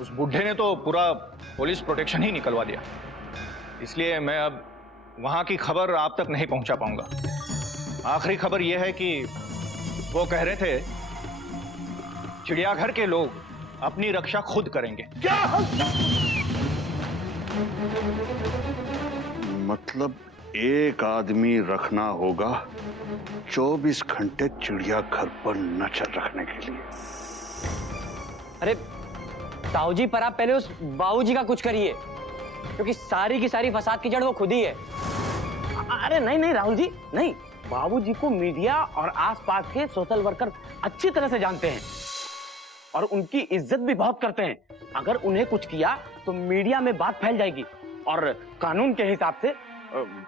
उस बुढ़े ने तो पूरा पुलिस प्रोटेक्शन ही निकलवा दिया, इसलिए मैं अब वहां की खबर आप तक नहीं पहुंचा पाऊंगा। आखिरी खबर यह है कि वो कह रहे थे चिड़ियाघर के लोग अपनी रक्षा खुद करेंगे। क्या? मतलब एक आदमी रखना होगा 24 घंटे चिड़ियाघर पर नजर रखने के लिए। अरे ताऊ जी, पर आप पहले उस बाबूजी का कुछ करिए, क्योंकि सारी की सारी फसाद की जड़ वो खुद ही है। अरे नहीं नहीं राहुल जी, नहीं, बाबूजी को मीडिया और आसपास के सोशल वर्कर अच्छी तरह से जानते हैं और उनकी इज्जत भी बहुत करते हैं। अगर उन्हें कुछ किया तो मीडिया में बात फैल जाएगी और कानून के हिसाब से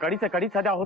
कड़ी से कड़ी सजा हो।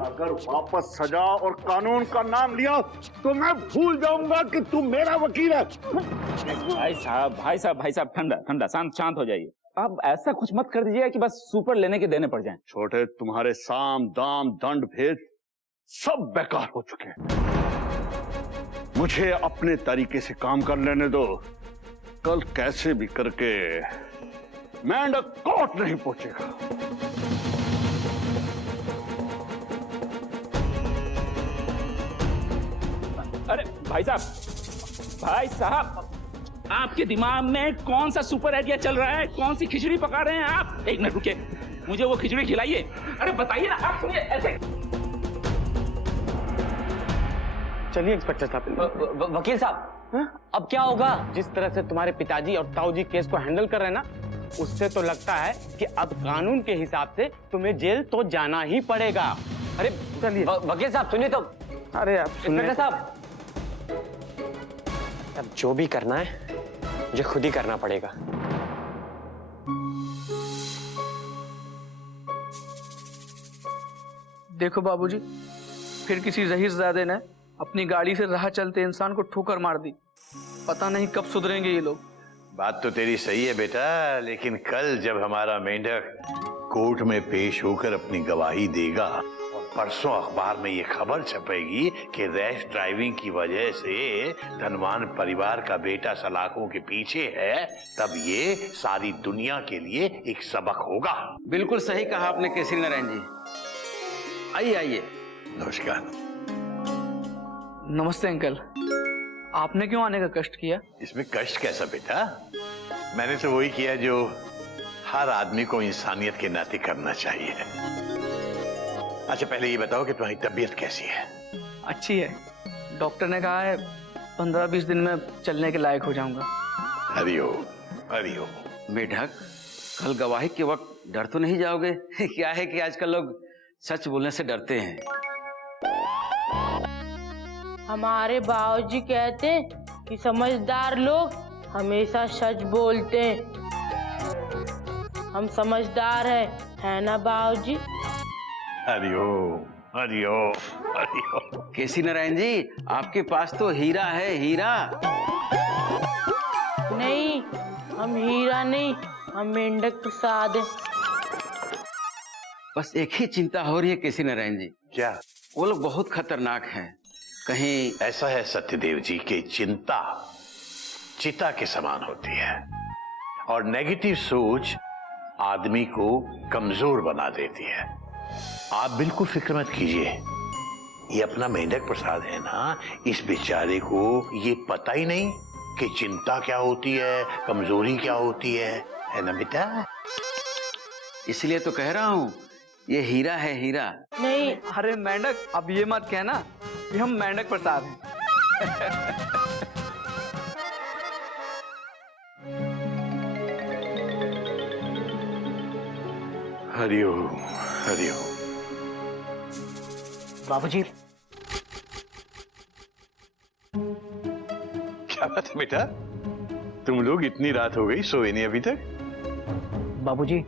अगर वापस सजा और कानून का नाम लिया तो मैं भूल जाऊंगा कि तू मेरा वकील है। भाई साहब, ठंडा ठंडा, शांत हो जाइए। आप ऐसा कुछ मत कर दीजिएगा कि बस सुपर लेने के देने पड़ जाएं। छोटे, तुम्हारे साम दाम दंड भेद सब बेकार हो चुके हैं। मुझे अपने तरीके से काम कर लेने दो। कल कैसे भी करके मेंढक कोर्ट नहीं पहुंचेगा। अरे भाई साहब, आपके दिमाग में कौन सा सुपर आइडिया चल रहा है? कौन सी खिचड़ी पका रहे हैं आप? एक मिनट रुकिए, मुझे वो खिचड़ी खिलाइए। अरे बताइए ना, आप सुनिए ऐसे। चलिए इंस्पेक्टर साहब। वकील साहब, अब क्या होगा? जिस तरह से तुम्हारे पिताजी और ताऊ जी केस को हैंडल कर रहे हैं ना, उससे तो लगता है कि अब कानून के हिसाब से तुम्हें जेल तो जाना ही पड़ेगा। अरे चलिए वकील साहब सुनिए तो। अरे आप इंस्पेक्टर साहब, अब जो भी करना है मुझे खुद ही करना पड़ेगा। देखो बाबूजी, फिर किसी रहीसजादे ने अपनी गाड़ी से राह चलते इंसान को ठोकर मार दी। पता नहीं कब सुधरेंगे ये लोग। बात तो तेरी सही है बेटा, लेकिन कल जब हमारा मेंढक कोर्ट में पेश होकर अपनी गवाही देगा और परसों अखबार में ये खबर छपेगी कि रैश ड्राइविंग की वजह से धनवान परिवार का बेटा सलाखों के पीछे है, तब ये सारी दुनिया के लिए एक सबक होगा। बिल्कुल सही कहा आपने केसरी नारायण जी। आइए आइए। नमस्कार। नमस्ते अंकल, आपने क्यों आने का कष्ट किया? इसमें कष्ट कैसा बेटा? मैंने तो वही किया जो हर आदमी को इंसानियत के नाते करना चाहिए। अच्छा पहले ये बताओ कि तुम्हारी तबीयत कैसी है? अच्छी है, डॉक्टर ने कहा है 15-20 दिन में चलने के लायक हो जाऊंगा। हरिओम हरिओम। मेढक, कल गवाही के वक्त डर तो नहीं जाओगे? क्या है कि आजकल लोग सच बोलने से डरते हैं। हमारे बाबूजी कहते हैं कि समझदार लोग हमेशा सच बोलते हैं। हम समझदार है ना बाबूजी? हरिओम हरिओम हरिओम। केसरी नारायण जी, आपके पास तो हीरा है, हीरा। नहीं, हम हीरा नहीं, हम मेंढक प्रसाद है। बस एक ही चिंता हो रही है केसरी नारायण जी। क्या? वो लोग बहुत खतरनाक हैं। कहीं ऐसा है सत्यदेव जी की चिंता चिता के समान होती है और नेगेटिव सोच आदमी को कमजोर बना देती है। आप बिल्कुल फिक्र मत कीजिए, ये अपना मेंढक प्रसाद है ना, इस बेचारे को ये पता ही नहीं कि चिंता क्या होती है, कमजोरी क्या होती है ना बेटा? इसलिए तो कह रहा हूँ, ये हीरा है, हीरा। नहीं। अरे मेंढक, अब ये मत कहना कि हम मेंढक प्रसाद हैं। हरिओम हरिओम। बाबूजी, क्या बात है बेटा, तुम लोग इतनी रात हो गई सोए नहीं अभी तक? बाबूजी,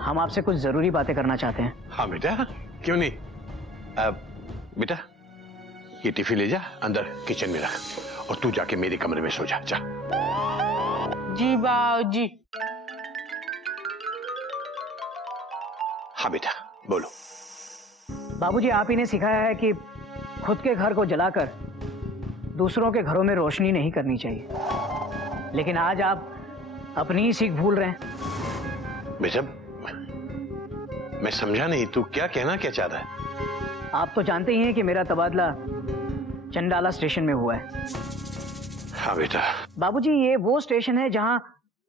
हम आपसे कुछ जरूरी बातें करना चाहते हैं। हाँ बेटा, क्यों नहीं। बेटा ये टिफिन ले जा, अंदर किचन में रख और तू जाके मेरे कमरे में सो जा। जा। जी बाबूजी। हाँ बेटा बोलो। बाबूजी, आप ही ने सिखाया है कि खुद के घर को जलाकर दूसरों के घरों में रोशनी नहीं करनी चाहिए, लेकिन आज आप अपनी ही सीख भूल रहे हैं। बेटा, मैं समझा नहीं, तू क्या कहना क्या चाह रहा है? आप तो जानते ही हैं कि मेरा तबादला चंडाला स्टेशन में हुआ है। हाँ बेटा। बाबूजी, ये वो स्टेशन है जहां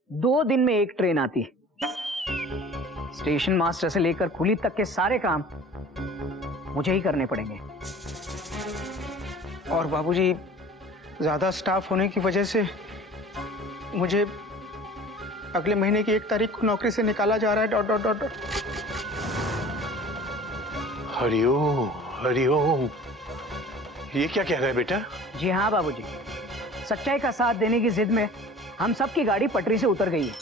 2 दिन में एक ट्रेन आती है। स्टेशन मास्टर से लेकर कुली तक के सारे काम मुझे ही करने पड़ेंगे। और बाबूजी, ज्यादा स्टाफ होने की वजह से मुझे अगले महीने की 1 तारीख को नौकरी से निकाला जा रहा है। Dot dot dot dot. Hariom Hariom, ये क्या कह रहा है बेटा? जी हाँ बाबूजी, सच्चाई का साथ देने की जिद में हम सबकी गाड़ी पटरी से उतर गई है।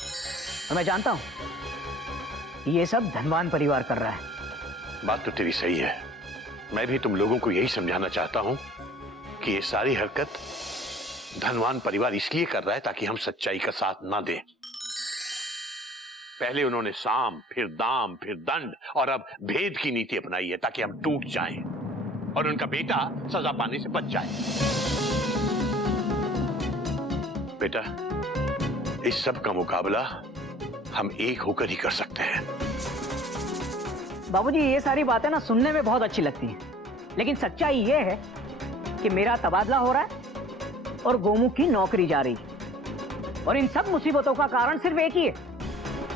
और मैं जानता हूं ये सब धनवान परिवार कर रहा है। बात तो तेरी सही है। मैं भी तुम लोगों को यही समझाना चाहता हूं कि ये सारी हरकत धनवान परिवार इसलिए कर रहा है ताकि हम सच्चाई का साथ ना दें। पहले उन्होंने साम, फिर दाम, फिर दंड और अब भेद की नीति अपनाई है ताकि हम टूट जाएं और उनका बेटा सजा पाने से बच जाए। बेटा, इस सब का मुकाबला हम एक होकर ही कर सकते हैं। बाबूजी, ये सारी बातें ना सुनने में बहुत अच्छी लगती हैं, लेकिन सच्चाई ये है कि मेरा तबादला हो रहा है और गोमुख की नौकरी जा रही है। और इन सब मुसीबतों का कारण सिर्फ एक ही है,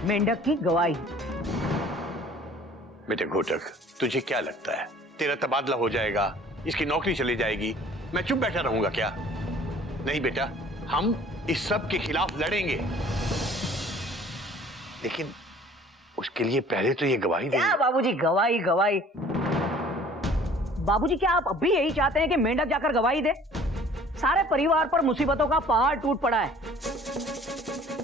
मेंढक की गवाही। बेटे घोटक, तुझे क्या लगता है तेरा तबादला हो जाएगा, इसकी नौकरी चली जाएगी, मैं चुप बैठा रहूंगा क्या? नहीं बेटा, हम इस सब के खिलाफ लड़ेंगे, लेकिन उसके लिए पहले तो ये गवाही क्या देंगे। बाबूजी गवाही गवाही? बाबूजी, क्या आप अब भी यही चाहते हैं कि मेंढक जाकर गवाही दे? सारे परिवार पर मुसीबतों का पहाड़ टूट पड़ा है।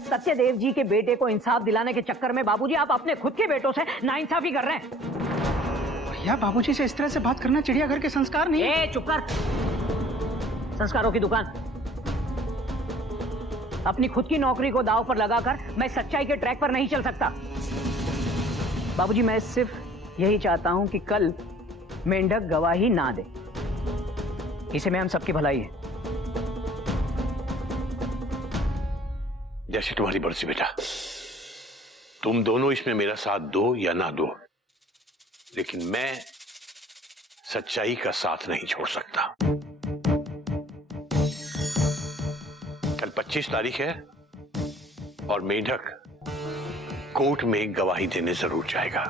सत्यदेव जी के बेटे को इंसाफ दिलाने के चक्कर में बाबूजी आप अपने खुद के बेटों से नाइंसाफी कर रहे हैं। भैया, बाबूजी से इस तरह से बात करना चिड़ियाघर के संस्कार नहीं है। चुप कर। संस्कारों की दुकान। अपनी खुद की नौकरी को दांव पर लगाकर मैं सच्चाई के ट्रैक पर नहीं चल सकता। बाबूजी, मैं सिर्फ यही चाहता हूं कि कल मेंढक गवाही ना दे। इसे में हम सबकी भलाई है। जैसे तुम्हारी मर्जी बेटा, तुम दोनों इसमें मेरा साथ दो या ना दो, लेकिन मैं सच्चाई का साथ नहीं छोड़ सकता। कल 25 तारीख है और मेंढक कोर्ट में गवाही देने जरूर जाएगा।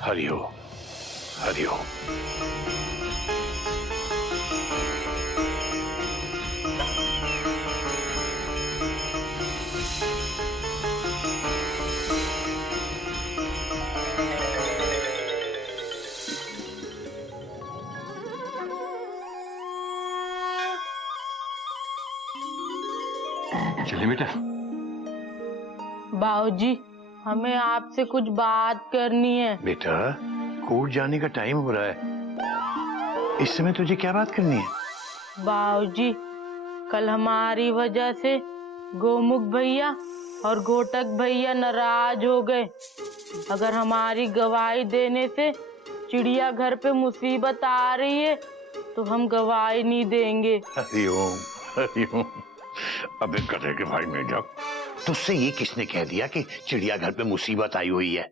हरिओम हरिओम। चलिए बेटा। बाबूजी, हमें आपसे कुछ बात करनी है। बेटा, कोर्ट जाने का टाइम हो रहा है, इस समय तुझे क्या बात करनी है? बाबूजी, कल हमारी वजह से गोमुख भैया और घोटक भैया नाराज हो गए। अगर हमारी गवाही देने से चिड़ियाघर पे मुसीबत आ रही है तो हम गवाही नहीं देंगे। हरिओम हरिओम। अबे गधे के भाई मेंढक, तुझसे ये किसने कह दिया कि चिड़ियाघर पे मुसीबत आई हुई है?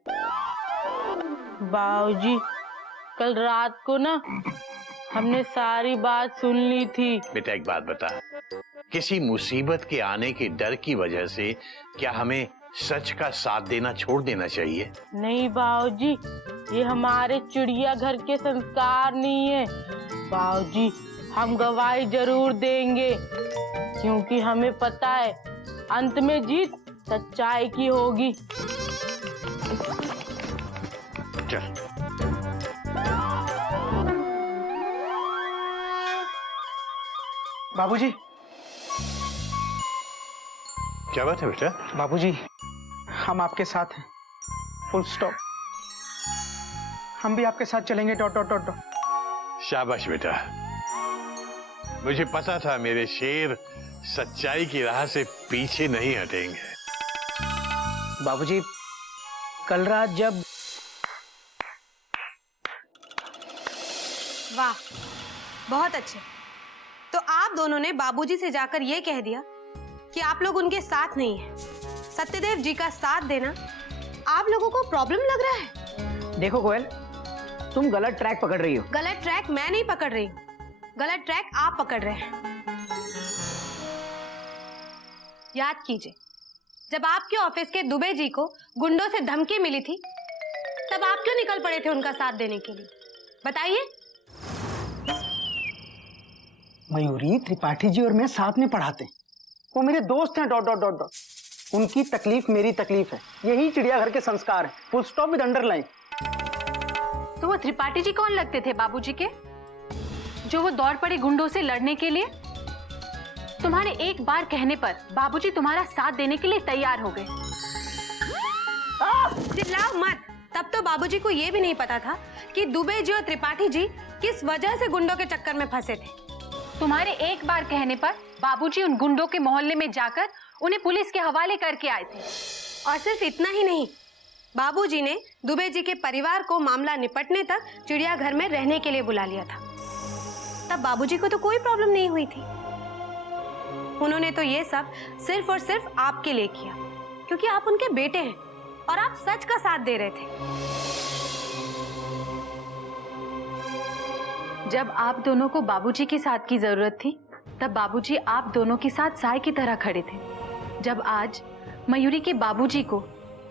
बाबूजी, कल रात को ना हमने सारी बात सुन ली थी। बेटा एक बात बता, किसी मुसीबत के आने के डर की वजह से क्या हमें सच का साथ देना छोड़ देना चाहिए? नहीं बाबूजी, ये हमारे चिड़ियाघर के संस्कार नहीं है। बाबूजी, हम गवाही जरूर देंगे क्योंकि हमें पता है अंत में जीत सच्चाई की होगी। चल। बाबूजी। क्या बात है बेटा? बाबूजी, हम आपके साथ हैं, फुल स्टॉप। हम भी आपके साथ चलेंगे। Dot dot dot dot. शाबाश बेटा, मुझे पता था मेरे शेर सच्चाई की राह से पीछे नहीं हटेंगे। बाबूजी, कल रात जब वाह, बहुत अच्छे। तो आप आप दोनों ने बाबूजी से जाकर यह कह दिया कि आप लोग उनके साथ नहीं हैं। सत्यदेव जी का साथ देना आप लोगों को प्रॉब्लम लग रहा है? देखो कोयल, तुम गलत ट्रैक पकड़ रही हो। गलत ट्रैक मैं नहीं पकड़ रही हूँ, गलत ट्रैक आप पकड़ रहे हैं। याद कीजिए, जब आपके ऑफिस के दुबे जी को गुंडों से धमकी मिली थी, तब आप क्यों निकल पड़े थे उनका साथ देने के लिए? बताइए। मयूरी, त्रिपाठी जी और मैं साथ में पढ़ाते हैं, वो मेरे दोस्त हैं। Dot dot dot dot. उनकी तकलीफ मेरी तकलीफ है, यही चिड़ियाघर के संस्कार है। Full stop with underline. तो वो त्रिपाठी जी कौन लगते थे बाबूजी के, जो वो दौड़ पड़े गुंडों से लड़ने के लिए? तुम्हारे एक बार कहने पर बाबूजी तुम्हारा साथ देने के लिए तैयार हो गए। चिल्लाओ मत। तब तो बाबूजी को ये भी नहीं पता था कि दुबे जी और त्रिपाठी जी किस वजह से गुंडों के चक्कर में फंसे थे। तुम्हारे एक बार कहने पर बाबूजी उन गुंडों के मोहल्ले में जाकर उन्हें पुलिस के हवाले करके आए थे। और सिर्फ इतना ही नहीं, बाबूजी ने दुबे जी के परिवार को मामला निपटने तक चिड़ियाघर में रहने के लिए बुला लिया था। तब बाबूजी को तो कोई प्रॉब्लम नहीं हुई थी। उन्होंने तो ये सब सिर्फ और सिर्फ आपके लिए किया, क्योंकि आप उनके बेटे हैं और आप सच का साथ दे रहे थे। जब आप दोनों को बाबूजी के साथ की जरूरत थी, तब बाबूजी आप दोनों के साथ साय की तरह खड़े थे। जब आज मयूरी के बाबूजी को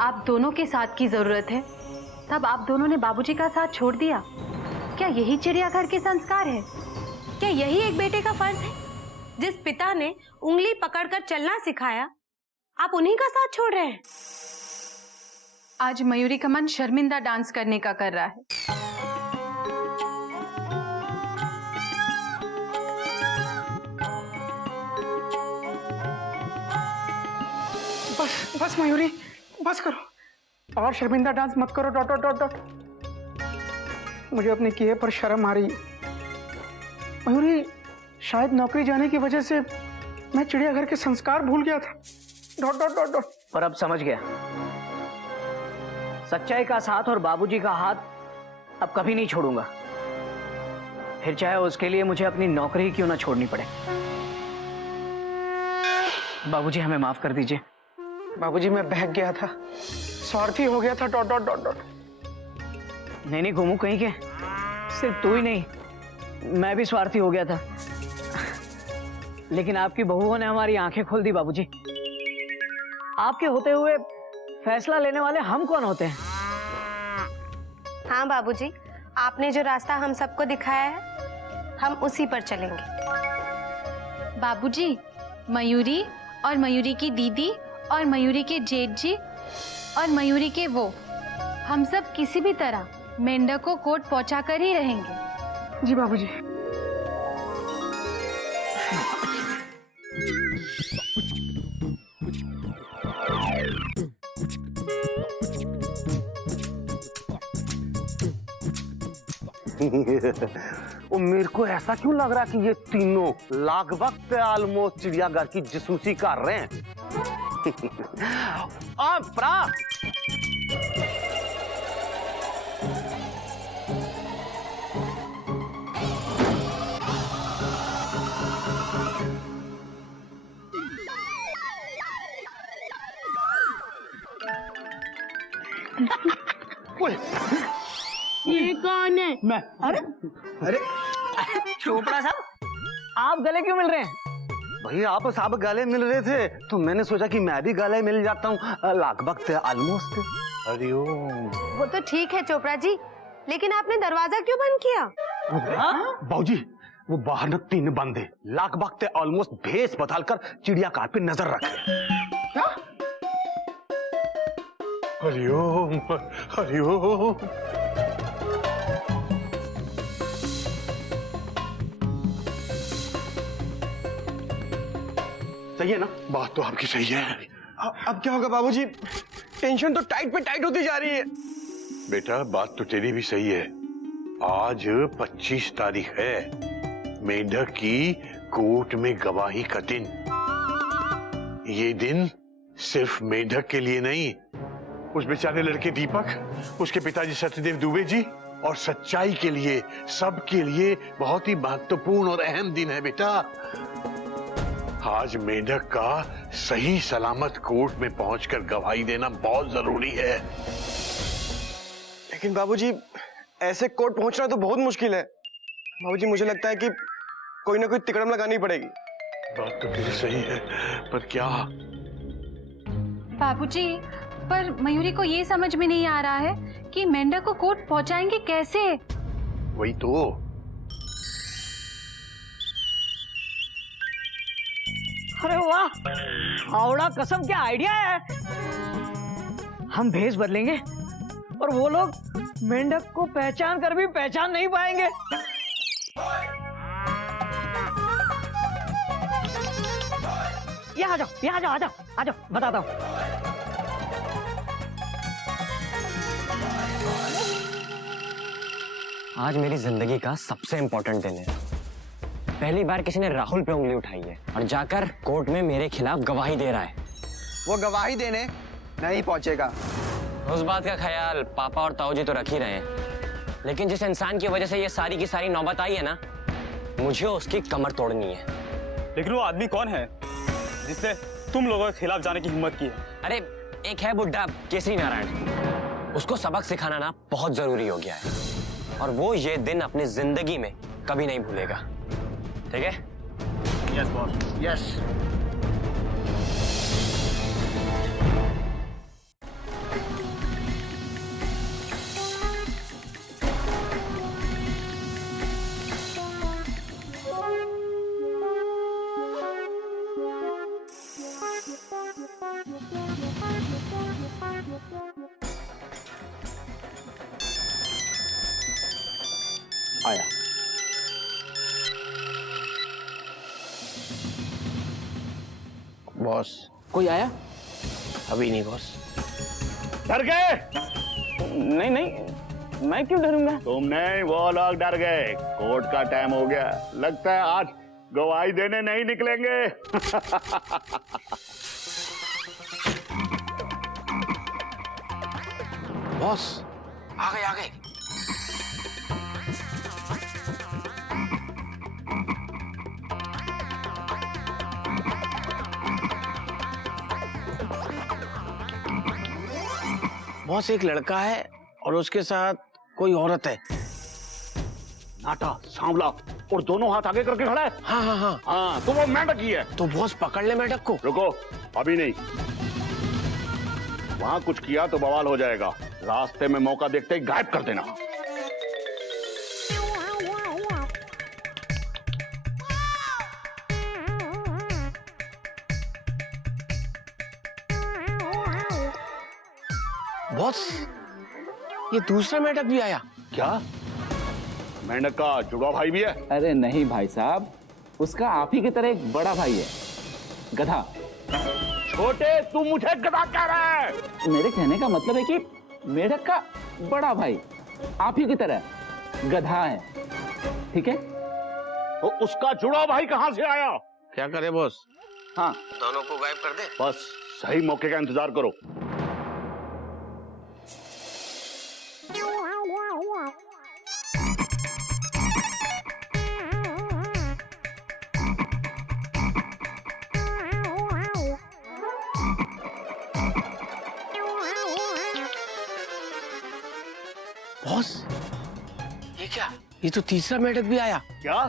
आप दोनों के साथ की जरूरत है, तब आप दोनों ने बाबूजी का साथ छोड़ दिया। क्या यही चिड़ियाघर के संस्कार है? क्या यही एक बेटे का फर्ज है? जिस पिता ने उंगली पकड़कर चलना सिखाया, आप उन्हीं का साथ छोड़ रहे हैं। आज मयूरी का मन शर्मिंदा डांस करने का कर रहा है। बस बस मयूरी, बस करो और शर्मिंदा डांस मत करो। Dot dot dot dot. मुझे अपने किए पर शर्म आ रही है। मयूरी, शायद नौकरी जाने की वजह से मैं चिड़ियाघर के संस्कार भूल गया था। Dot dot dot dot. पर अब समझ गया, सच्चाई का साथ और बाबूजी का हाथ अब कभी नहीं छोड़ूंगा, फिर चाहे उसके लिए मुझे अपनी नौकरी क्यों ना छोड़नी पड़े। बाबूजी, हमें माफ कर दीजिए। बाबूजी, मैं बहक गया था, स्वार्थी हो गया था। Dot dot dot dot. नहीं नहीं घूमू कहीं के, सिर्फ तू ही नहीं, मैं भी स्वार्थी हो गया था। लेकिन आपकी बहुओं ने हमारी आंखें खोल दी बाबूजी। आपके होते हुए फैसला लेने वाले हम कौन होते हैं? हाँ बाबूजी, आपने जो रास्ता हम सबको दिखाया है, हम उसी पर चलेंगे। बाबूजी, मयूरी और मयूरी की दीदी और मयूरी के जेठ जी और मयूरी के वो, हम सब किसी भी तरह मेंढक को कोर्ट पहुंचा कर ही रहेंगे। जी बाबूजी। वो मेरे को ऐसा क्यों लग रहा कि ये तीनों लगभग ऑलमोस्ट चिड़ियाघर की जासूसी कर रहे हैं। ये कौन है? मैं। अरे अरे चोपड़ा साहब, आप गले क्यों मिल रहे हैं? भैया, आप सब गले मिल रहे थे तो मैंने सोचा कि मैं भी गले मिल जाता हूँ। लगभग ऑलमोस्ट। हरिओम। वो तो ठीक है चोपड़ा जी, लेकिन आपने दरवाजा क्यों बंद किया? बाबूजी, वो बाहर न तीन बंदे लगभग ऑलमोस्ट भेस बदलकर चिड़ियाघर पे नजर रखे। क्या? हरिओम हरिओम। सही है ना? बात तो आपकी सही है। अब क्या होगा बाबूजी? टेंशन तो टाइट पे टाइट होती जा रही है। बेटा, बात तो तेरी भी सही है। आज 25 तारीख है, मेंढक की कोर्ट में गवाही का दिन। ये दिन सिर्फ मेंढक के लिए नहीं, उस बेचारे लड़के दीपक, उसके पिताजी सत्यदेव दुबे जी और सच्चाई के लिए, सबके लिए बहुत ही महत्वपूर्ण और अहम दिन है बेटा। आज मेंढक का सही सलामत कोर्ट में पहुंचकर गवाही देना बहुत जरूरी है। लेकिन बाबूजी, ऐसे कोर्ट पहुंचना तो बहुत मुश्किल है। बाबूजी, मुझे लगता है कि कोई ना कोई तिकड़म लगानी पड़ेगी। बात तो तेरी सही है, पर क्या? बाबूजी, पर मयूरी को ये समझ में नहीं आ रहा है कि मेंढक को कोर्ट पहुंचाएंगे कैसे। वही तो। अरे वाह, हावड़ा कसम क्या आइडिया है। हम भेष बदलेंगे और वो लोग मेंढक को पहचान कर भी पहचान नहीं पाएंगे। यहाँ आ जाओ, यहाँ आ जाओ, आ जाओ, आ जाओ, बताता हूँ। आज मेरी जिंदगी का सबसे इम्पोर्टेंट दिन है। पहली बार किसी ने राहुल पे उंगली उठाई है और जाकर कोर्ट में मेरे खिलाफ गवाही दे रहा है। वो गवाही देने नहीं पहुंचेगा। उस बात का ख्याल पापा और ताऊजी तो रख ही रहे हैं, लेकिन जिस इंसान की वजह से ये सारी की सारी नौबत आई है ना, मुझे उसकी कमर तोड़नी है। लेकिन वो आदमी कौन है जिसने तुम लोगों के खिलाफ जाने की हिम्मत की है? अरे एक है बुड्ढा केसरी नारायण, उसको सबक सिखाना ना बहुत जरूरी हो गया है और वो ये दिन अपनी जिंदगी में कभी नहीं भूलेगा। ठीक है? Yes boss, yes. आया। बॉस, कोई आया? अभी नहीं बॉस। डर गए? नहीं नहीं, मैं क्यों डरूंगा? तुम नहीं, वो लोग डर गए। कोर्ट का टाइम हो गया, लगता है आज गवाही देने नहीं निकलेंगे। बॉस, आ गए, आ गए। बॉस, एक लड़का है और उसके साथ कोई औरत है। नाटा, सांवला और दोनों हाथ आगे करके खड़ा है। हाँ हाँ हाँ हाँ, तो वो मेंढक ही है। तो बॉस पकड़ ले मेंढक को। रुको, अभी नहीं। वहां कुछ किया तो बवाल हो जाएगा। रास्ते में मौका देखते ही गायब कर देना। बॉस, ये दूसरा मेंढक भी आया। क्या? मेंढक का जुड़वा भाई भी है? अरे नहीं भाई साहब, उसका आप ही की तरह एक बड़ा भाई है, गधा। छोटे, तू मुझे गधा कह रहा है? मेरे कहने का मतलब है कि मेढक का बड़ा भाई आप ही की तरह गधा है, ठीक है? तो उसका जुड़वा भाई कहां से आया? क्या करे बॉस? हाँ, दोनों को गायब कर दे। बस सही मौके का इंतजार करो। बॉस, ये क्या? ये तो तीसरा मेंढक भी आया। क्या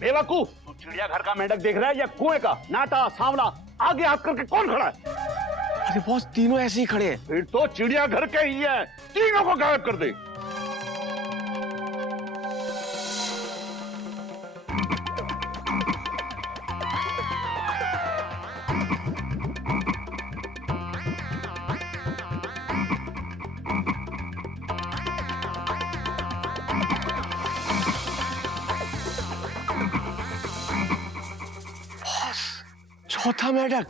बेवकूफ, तू चिड़ियाघर का मेंढक देख रहा है या कुएं का? नाटा, सांवला, आगे हाथ करके कौन खड़ा है? अरे बॉस, तीनों ऐसे ही खड़े हैं। फिर तो चिड़ियाघर के ही है। तीनों को गायब कर दे। चौथा मेंढक।